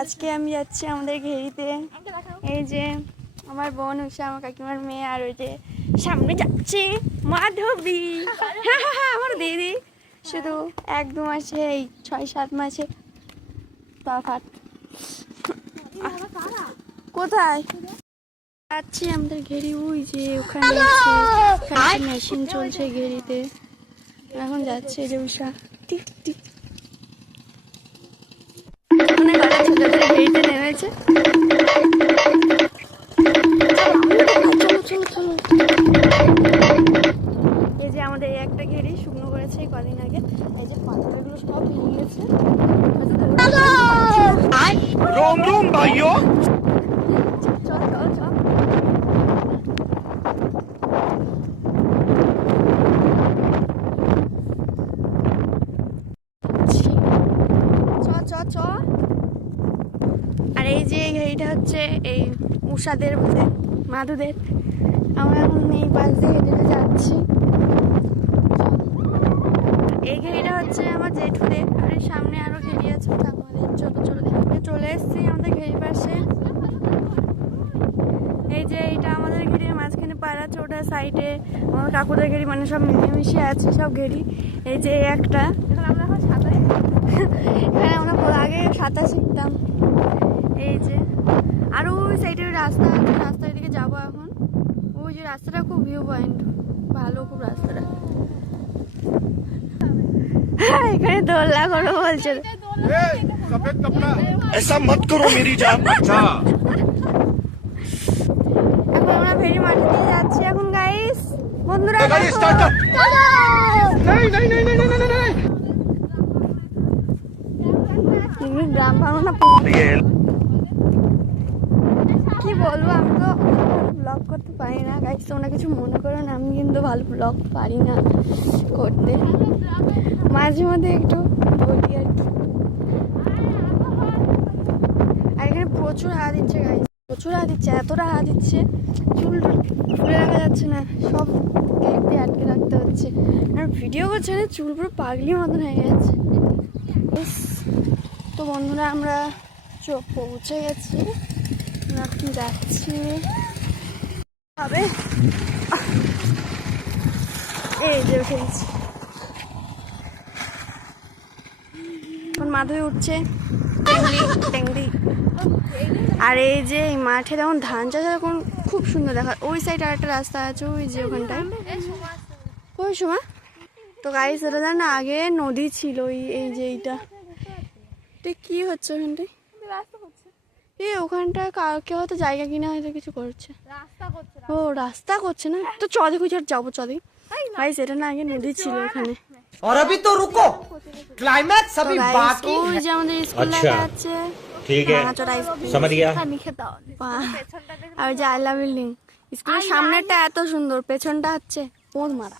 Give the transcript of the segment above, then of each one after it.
আজকে আমি যাচ্ছি আমাদের ঘেরিতে। এই যে আমার বোন উষা, আমার কাকিমার মেয়ে, আর ওই যে সামনে যাচ্ছে মাধবী আমার দিদি। শুধু 1-2 মাসে, এই 6-7 মাসে তফাৎ। কোথায় যাচ্ছি আমাদের ঘেরি? ওই যে ওখানে আছে মেশিন চলছে ঘেরিতে, এখন যাচ্ছে যে উষা। টিক টিক অনেক কটা ছোট ছোট ঘেরিতে নেমেছে। এই যে আমাদের এই একটা ঘেরি শুকনো করেছে কদিন আগে। এই যে পাথরগুলো সব ভেঙে গেছে। চল চল চল। আর এই যে এই ঘেরিটা হচ্ছে এই উষাদের বলে মাধুদের। আমরা এখন এই পাশ দিয়ে হেঁটে হেঁটে যাচ্ছি। এই ঘেরিটা হচ্ছে আমার জেঠুদের, আর এর সামনে আরো ঘেরি আছে আমাদের। ছোট ছোট দেখে চলে এসেছি আমাদের ঘেরির পাশে। এই যে এইটা আমাদের ঘেরির মাঝখানে পাড়া আছে, ওটা সাইডে আমার কাকুদের ঘেরি, মানে সব মিলেমিশে আছে সব ঘেরি। এই যে একটা হ্যাঁ, আমরা আগে সাঁতার শিখতাম। এই যে আর ওই সাইডে রাস্তা আছে, রাস্তার দিকে যাবো এখন। ওই যে রাস্তাটা খুব ভিউ পয়েন্ট, ভালো খুব রাস্তাটা। এখানে দোলনা করো বলছে। এখন আমরা ফেরি মাঠে দিয়ে যাচ্ছি এখন গাইস। বন্ধুরা গ্রাম ভাঙনা কি বলবো, আমি তো ব্লগ করতে পারি না গাইস, তোমরা কিছু মনে করো না। আমি কিন্তু ভালো ব্লগ পারি না করতে, মাঝে মধ্যে একটু বলি আর কি। আর এখানে প্রচুর হাওয়া দিচ্ছে গাইস, প্রচুর হাওয়া দিচ্ছে, এতটা হাওয়া দিচ্ছে চুল খুলে রাখা যাচ্ছে না, সব ক্লিপ দিয়ে আটকে রাখতে হচ্ছে। আর ভিডিও করছে না, চুল পুরো পাগলির মতন হয়ে গেছে। তো বন্ধুরা আমরা পৌঁছে গেছি, এখন যাচ্ছি হবে। এই যে উঠেছি, এখন মাধবী উঠছে টেংরি। আর এই যে এই মাঠে যেমন ধান চাষ এখন খুব সুন্দর দেখা। ওই সাইড আর একটা রাস্তা আছে, ওই যে ওখানটায় ওই সময়। তো গাইস এটা জান আগে নদী ছিল, এই যে এইটা কি হচ্ছে ওখানটায়, এই ওখানটায় কাউকে হয়তো জায়গা কিনা হয়তো কিছু করছে, ও রাস্তা করছে না। তো চ দেখো যাবো, চ দেখি গাইস। এটা না আগে নদী ছিল এখানে। और अभी तो रुको, क्लाइमैक्स अभी बाकी है। ওই যে আমাদের স্কুল দেখা যাচ্ছে, ठीक है समझ गया। আর যে আইলা বিল্ডিং, স্কুলের সামনেটা এত সুন্দর, পেছনটা হচ্ছে পোঁদ মারা।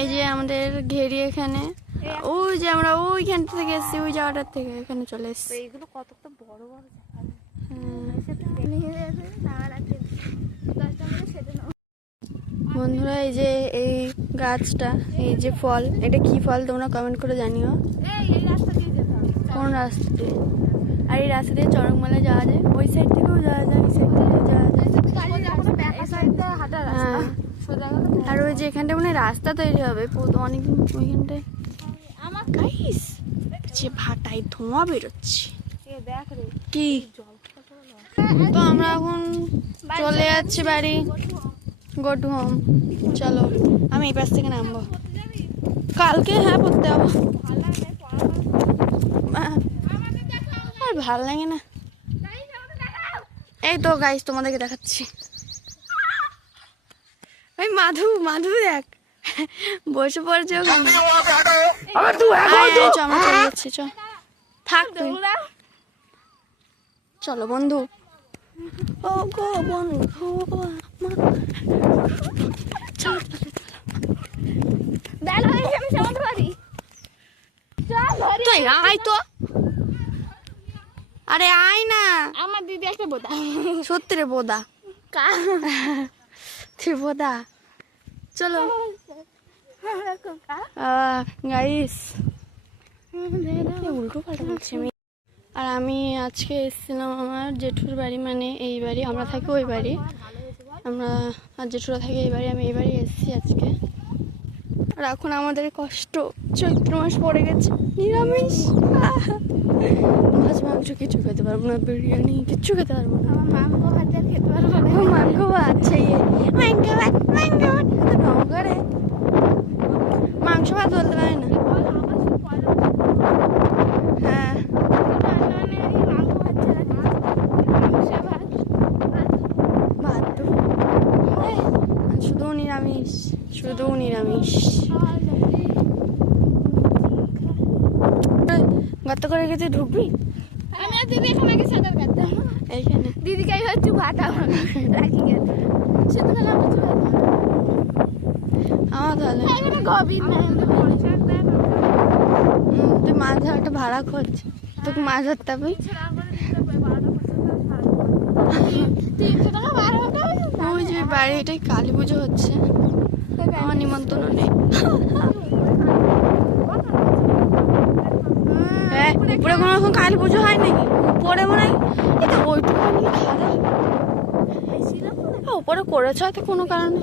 এই যে আমাদের ঘেরি এখানে, ওই যে আমরা ওইখান থেকে এসেছি, ওই জায়গাটার থেকে এখানে চলে এসেছি। এইগুলো কতটা বড় বড় বন্ধুরা এই যে এই গাছটা, এই যে ফল, এটা কি ফল তোমরা কমেন্ট করে জানিও কোন রাস্তা দিয়ে। আর এই রাস্তা দিয়ে চরকমালা যাওয়া যায়, ওই সাইড থেকেও যাওয়া যায়, ওই সাইড থেকেও যাওয়া যায়। হ্যাঁ, আর ওই যে এখানটা মানে রাস্তা তৈরি হবে অনেকদিন ওইখানটায়। আমার গাইস যে ভাটায় ধোঁয়া বেরোচ্ছে কি। তো আমরা এখন চলে যাচ্ছি বাড়ি, গো টু হোম। চলো আমি এই পাশ থেকে নামবো, কালকে হ্যাঁ পড়তে যাবো। আর ভালো লাগে না। এই তো গাইস তোমাদেরকে দেখাচ্ছি, ওই মাধু দেখ বসে পড়েছে ওখানে। আমরা চলে যাচ্ছি, চ থাক তুই। চলো বন্ধু, ও গো বন্ধু তুই আয় তো, আরে আয় না। আমার দিদি একটা বোদা, সত্যি রে বোদা, তুই বোদা। চলো গাইস, উল্টো পাল্টা বলছি আমি। আর আমি আজকে এসেছিলাম আমার জেঠুর বাড়ি, মানে এই বাড়ি, আমরা থাকি ওই বাড়ি, আমরা আর জেঠুরা থাকি এই বাড়ি, আমি এই বাড়ি এসেছি আজকে। আর এখন আমাদের কষ্ট, চৈত্র মাস পড়ে গেছে, নিরামিষ, মাছ মাংস কিছু খেতে পারবো না, বিরিয়ানি কিচ্ছু খেতে পারবো না, মাংস ভাত আর খেতে পারবো না। মাংস ভাত চাই, মাংস ভাত ঢং করে, মাংস ভাত বলতে পারে না। হ্যাঁ ভাত তো শুধু নিরামিষ, শুধু নিরামিষ। গর্ত করে গেছে, ঢুকবি আমি আর দিদি এখানে আগে সাঁতার কাটতাম, এইখানে? দিদিকে আমি হচ্ছে ভাটা রাখি গেছে সেটা তাহলে আমার চলে আমার তাহলে এখানে গভীর নাই, তুই মাছ ধরাটা ভাড়া খরচ, তোকে মাছ ধরতে হবে। 300 টাকা 12 টাকা। ওই যে বাড়ি, এটাই কালী পুজো হচ্ছে, আমার নিমন্ত্রণ নেই। হ্যাঁ, উপরে কোনো রকম কালী পুজো হয় নাকি? উপরে মনে হয় এটা ওইটুকু খাওয়া উপরে করেছে হয়তো কোনো কারণে।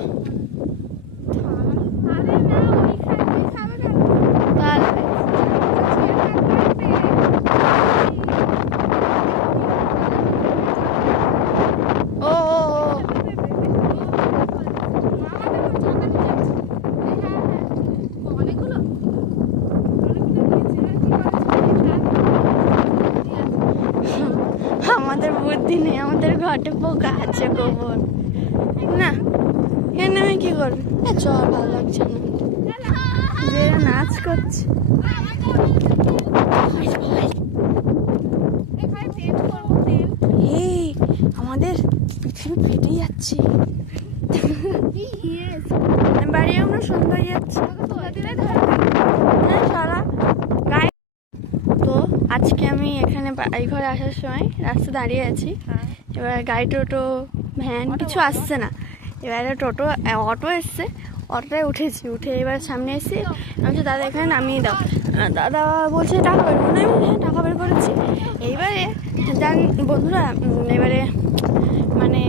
তাহলে ও আমাদের বুদ্ধি নেই, আমাদের ঘটে পোকা আছে, গোবর না, এখানে আমি কি করবো? চল, ভালো লাগছে না, বেড়ে নাচ করছে। এই আমাদের পৃথিবী ফেটে যাচ্ছে, বাড়ি আমরা সন্ধ্যা যাচ্ছে। হ্যাঁ, সারা গায়ে। তো আজকে আমি এখানে বাড়ি ঘরে আসার সময় রাস্তা দাঁড়িয়ে আছি, এবার গাড়ি টোটো ভ্যান কিছু আসছে না, এবারে টোটো অটো এসছে, অটোটায় উঠেছি, উঠে এবার সামনে এসে আমি বলছি দাদা এখানে নামিয়ে দাও, দাদা বলছে টাকা বের করো, আমি হ্যাঁ টাকা বের করেছি। এইবারে যান বন্ধুরা, এবারে মানে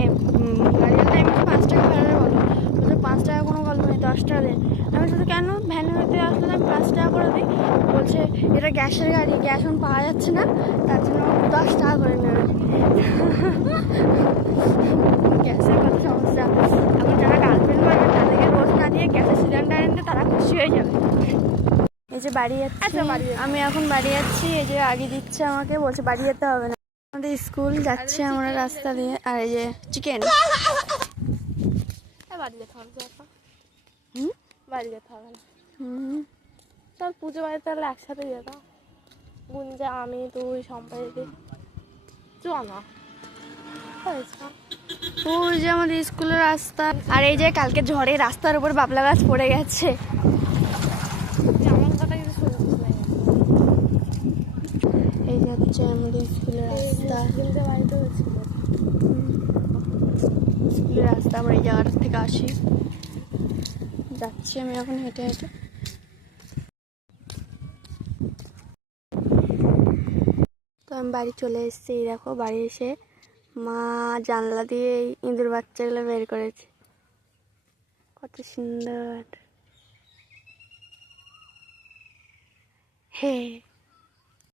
গাড়ির টাইম 5 টাকা ভাড়া বলো, বলছে 5 টাকা কোনো গল্প নেই, 10 টাকা দেন। আমি বলছি কেন, ভ্যানে হতে আসলে আমি 5 টাকা করে দিই, বলছে এটা গ্যাসের গাড়ি, গ্যাস এখন পাওয়া যাচ্ছে না, তার জন্য 10 টাকা করে নেবে। গ্যাসের কত সমস্যা, এখন যারা গার্লফ্রেন্ড করবে তাদেরকে রোজ না দিয়ে গ্যাসের সিলিন্ডার এনে তারা খুশি হয়ে যাবে। এই যে বাড়ি যাচ্ছি, আমি এখন বাড়ি যাচ্ছি, এই যে আগে দিচ্ছে আমাকে, বলছে বাড়ি যেতে হবে না, আমাদের স্কুল যাচ্ছি আমরা রাস্তা দিয়ে। আর এই যে চিকেন, বাড়ি যেতে হবে তো, হুম বাড়ি যেতে হবে না, হুম তার পুজো বাড়ি তাহলে একসাথে যেতাম, গুঞ্জা আমি তুই সম্পাদিত চ না। ওই যে আমাদের স্কুলের রাস্তা, আর এই যে কালকে ঝড়ে রাস্তার উপর বাবলা গাছ পড়ে গেছে। আমার কথা কিছু শুনছিস না, এই যে হচ্ছে আমাদের স্কুলের রাস্তা, গুঞ্জা বাড়িতে হয়েছিল স্কুলের রাস্তা, আমরা এই জায়গাটা থেকে আসি, যাচ্ছি আমি এখন হেঁটে হেঁটে। তো আমি বাড়ি চলে এসেছি, এই দেখো বাড়ি এসে মা জানলা দিয়ে এই ইঁদুর বাচ্চাগুলো বের করেছে, কত সুন্দর। হে